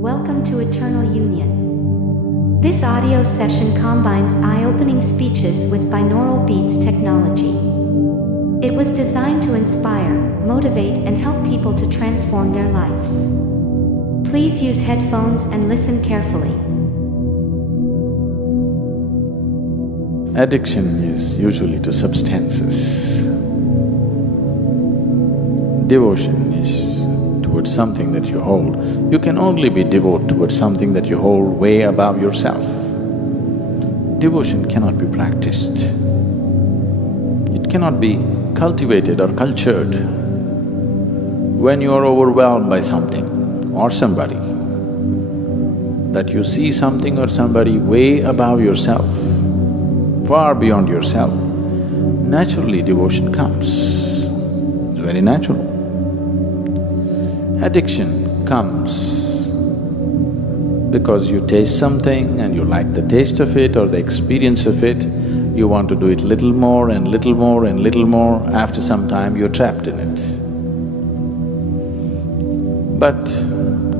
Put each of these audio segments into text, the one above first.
Welcome to Eternal Union. This audio session combines eye-opening speeches with binaural beats technology. It was designed to inspire, motivate, and help people to transform their lives. Please use headphones and listen carefully. Addiction is usually to substances. Devotion is towards something that you hold. You can only be devout towards something that you hold way above yourself. Devotion cannot be practiced. It cannot be cultivated or cultured. When you are overwhelmed by something or somebody, that you see something or somebody way above yourself, far beyond yourself, naturally devotion comes. It's very natural. Addiction comes because you taste something and you like the taste of it or the experience of it, you want to do it little more and little more and little more, after some time you're trapped in it. But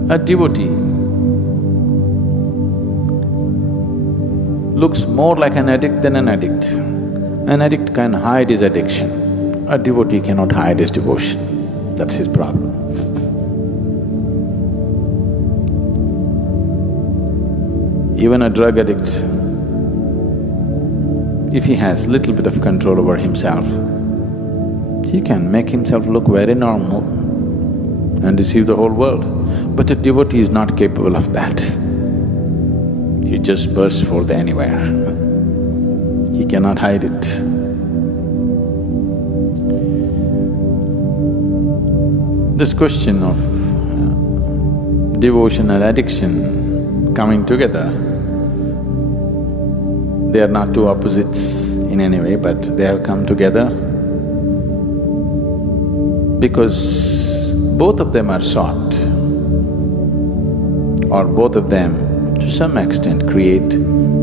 a devotee looks more like an addict than an addict. An addict can hide his addiction, a devotee cannot hide his devotion, that's his problem. Even a drug addict, if he has little bit of control over himself, he can make himself look very normal and deceive the whole world. But a devotee is not capable of that. He just bursts forth anywhere. He cannot hide it. This question of devotion and addiction coming together, they are not two opposites in any way, but they have come together because both of them are sought, or both of them to some extent create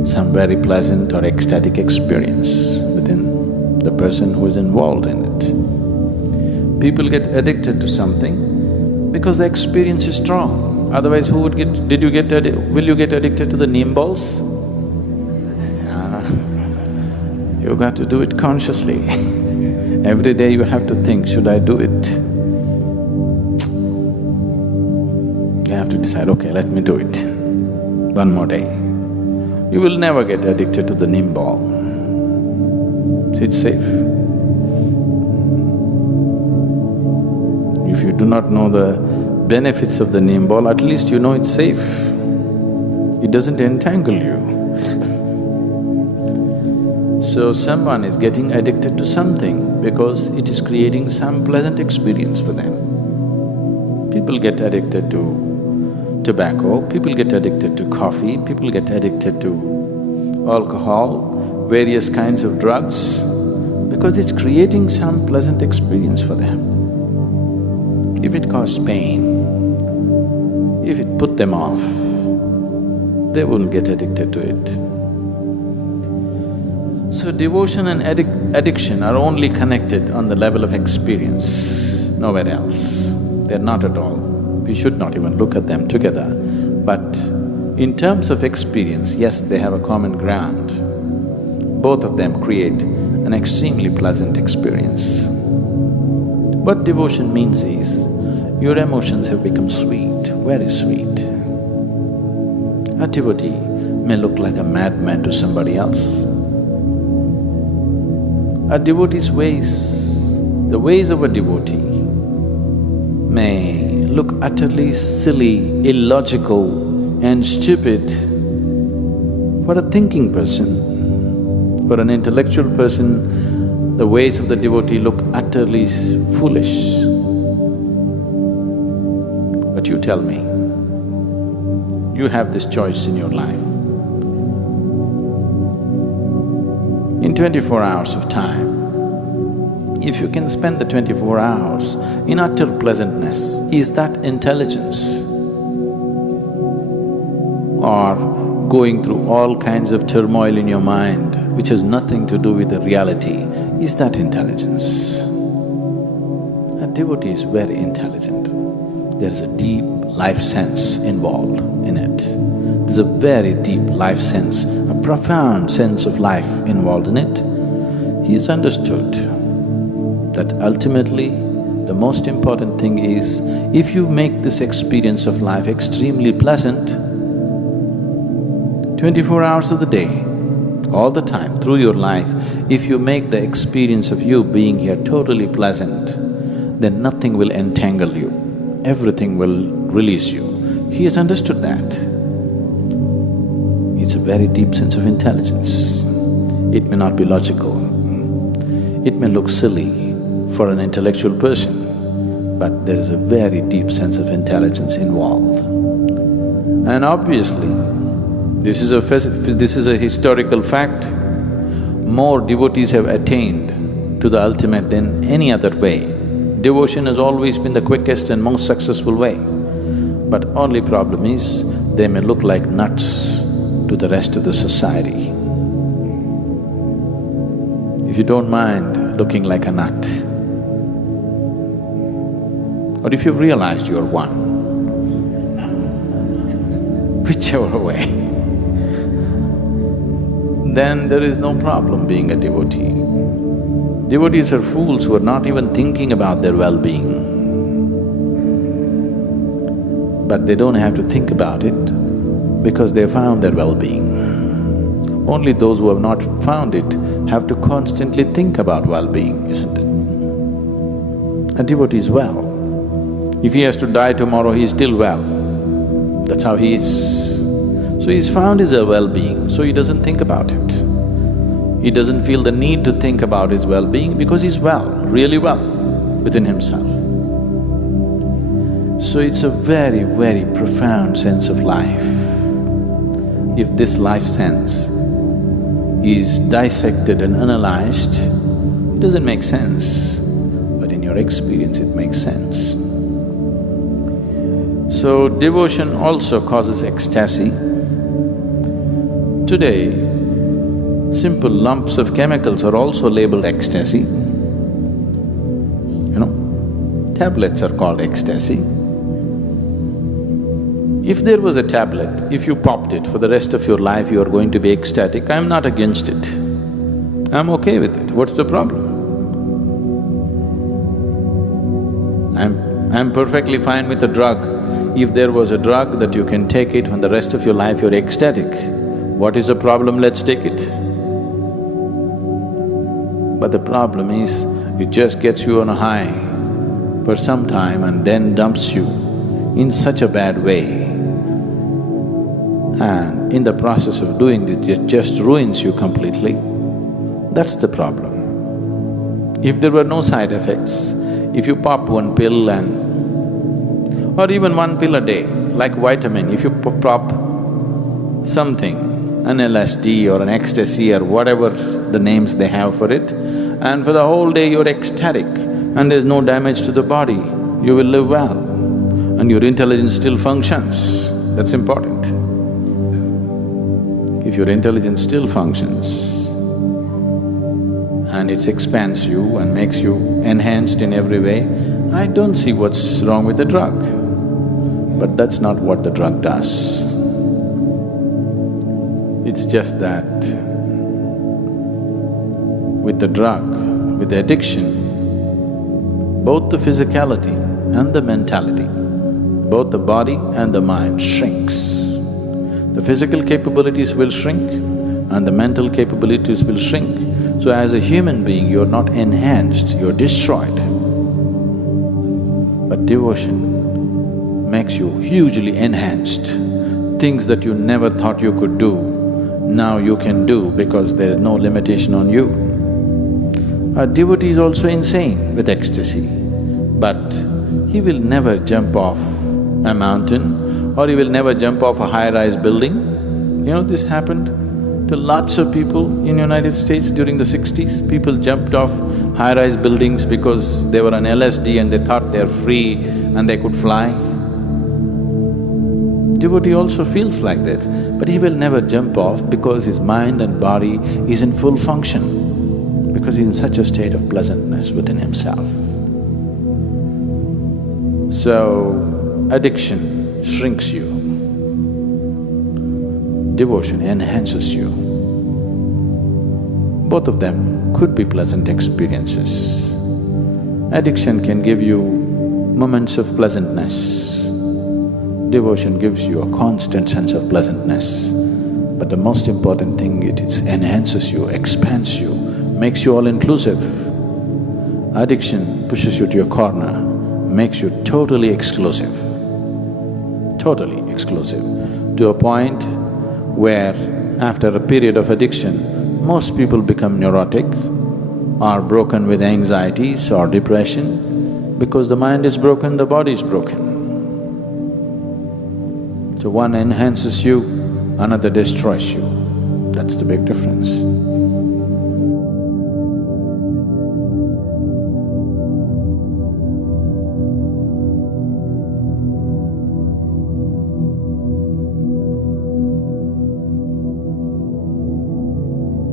some very pleasant or ecstatic experience within the person who is involved in it. People get addicted to something because the experience is strong, otherwise who would get… will you get addicted to the neem balls? You got to do it consciously. Every day you have to think, should I do it? You have to decide, okay, let me do it. One more day. You will never get addicted to the neem ball. It's safe. If you do not know the benefits of the neem ball, at least you know it's safe. It doesn't entangle you. So someone is getting addicted to something because it is creating some pleasant experience for them. People get addicted to tobacco, people get addicted to coffee, people get addicted to alcohol, various kinds of drugs, because it's creating some pleasant experience for them. If it caused pain, if it put them off, they wouldn't get addicted to it. So devotion and addiction are only connected on the level of experience, nowhere else. They're not at all. We should not even look at them together. But in terms of experience, yes, they have a common ground. Both of them create an extremely pleasant experience. What devotion means is, your emotions have become sweet, very sweet. A devotee may look like a madman to somebody else. A devotee's ways, the ways of a devotee may look utterly silly, illogical and stupid for a thinking person. For an intellectual person, the ways of the devotee look utterly foolish. But you tell me, you have this choice in your life. In 24 hours of time, if you can spend the 24 hours in utter pleasantness, is that intelligence? Or going through all kinds of turmoil in your mind which has nothing to do with the reality, is that intelligence? A devotee is very intelligent. There is a deep life sense involved in it. There's a very deep life sense, a profound sense of life involved in it. He has understood that ultimately the most important thing is, if you make this experience of life extremely pleasant, 24 hours of the day, all the time, through your life, if you make the experience of you being here totally pleasant, then nothing will entangle you, everything will release you. He has understood that. It's a very deep sense of intelligence. It may not be logical, it may look silly for an intellectual person, but there is a very deep sense of intelligence involved. And obviously, this is a historical fact. More devotees have attained to the ultimate than any other way. Devotion has always been the quickest and most successful way. But only problem is, they may look like nuts to the rest of the society. If you don't mind looking like a nut, or if you've realized you're one, whichever way, then there is no problem being a devotee. Devotees are fools who are not even thinking about their well-being. But they don't have to think about it because they found their well-being. Only those who have not found it have to constantly think about well-being, isn't it? A devotee is well. If he has to die tomorrow, he is still well. That's how he is. So he's found his well-being, so he doesn't think about it. He doesn't feel the need to think about his well-being because he's well, really well within himself. So it's a very, very profound sense of life. If this life sense is dissected and analyzed, it doesn't make sense, but in your experience it makes sense. So devotion also causes ecstasy. Today, simple lumps of chemicals are also labeled ecstasy. You know, tablets are called ecstasy. If there was a tablet, if you popped it, for the rest of your life you are going to be ecstatic, I'm not against it. I'm okay with it. What's the problem? I'm perfectly fine with a drug. If there was a drug that you can take it for the rest of your life, you're ecstatic. What is the problem? Let's take it. But the problem is, it just gets you on a high for some time and then dumps you in such a bad way. And in the process of doing this, it just ruins you completely. That's the problem. If there were no side effects, if you pop one pill or even one pill a day, like vitamin, if you pop something, an LSD or an ecstasy or whatever the names they have for it, and for the whole day you're ecstatic and there's no damage to the body, you will live well and your intelligence still functions. That's important. If your intelligence still functions and it expands you and makes you enhanced in every way, I don't see what's wrong with the drug. But that's not what the drug does. It's just that with the drug, with the addiction, both the physicality and the mentality, both the body and the mind shrinks. The physical capabilities will shrink and the mental capabilities will shrink. So as a human being, you're not enhanced, you're destroyed. But devotion makes you hugely enhanced. Things that you never thought you could do, now you can do because there is no limitation on you. A devotee is also insane with ecstasy, but he will never jump off a mountain or he will never jump off a high-rise building. You know, this happened to lots of people in United States during the 60s. People jumped off high-rise buildings because they were on LSD and they thought they're free and they could fly. Devotee also feels like that, but he will never jump off because his mind and body is in full function, because he's in such a state of pleasantness within himself. So, addiction shrinks you. Devotion enhances you. Both of them could be pleasant experiences. Addiction can give you moments of pleasantness. Devotion gives you a constant sense of pleasantness. But the most important thing, it enhances you, expands you, makes you all-inclusive. Addiction pushes you to your corner, makes you totally exclusive, to a point where after a period of addiction, most people become neurotic, are broken with anxieties or depression. Because the mind is broken, the body is broken. So one enhances you, another destroys you. That's the big difference.